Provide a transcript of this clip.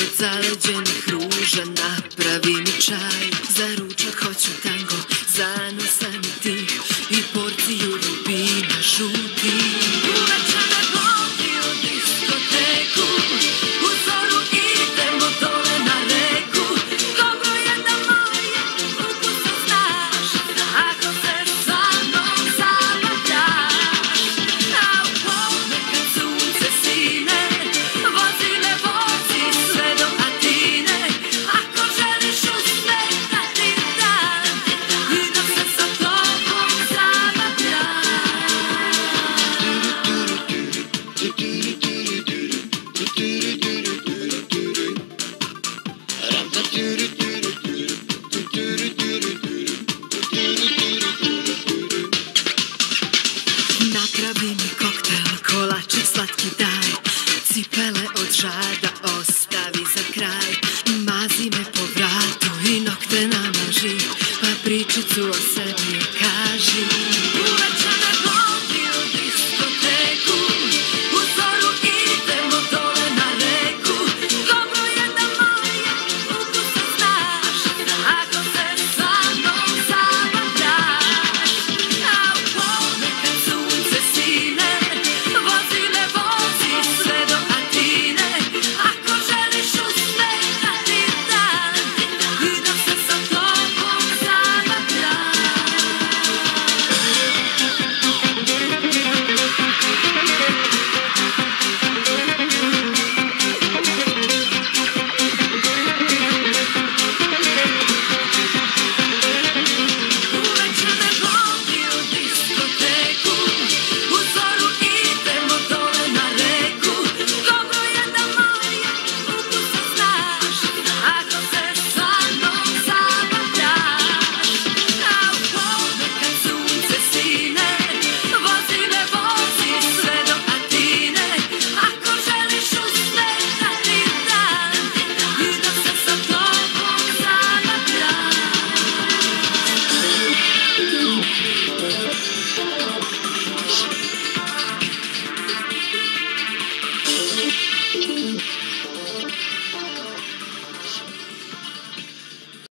od zaleđenih ruža napravi mi čaj. Za ručak hoću tango, zanosan i tih i porciju rubina žutih. Uveče me vodi u diskoteku, u zoru idemo dole na reku. Dobro je da moje ukusa znaš, ako se sa mnom zabavljaš. A u podne kad sunce sine, vozi me vozi sve do Atine. Ako želiš usmetati dan i da se sa tobom zabavljam. Napravi mi koktel, kolačić slatki daj, cipele od žada ostavi za kraj. Mazi me po vratu i nokte namaži, pa pričicu o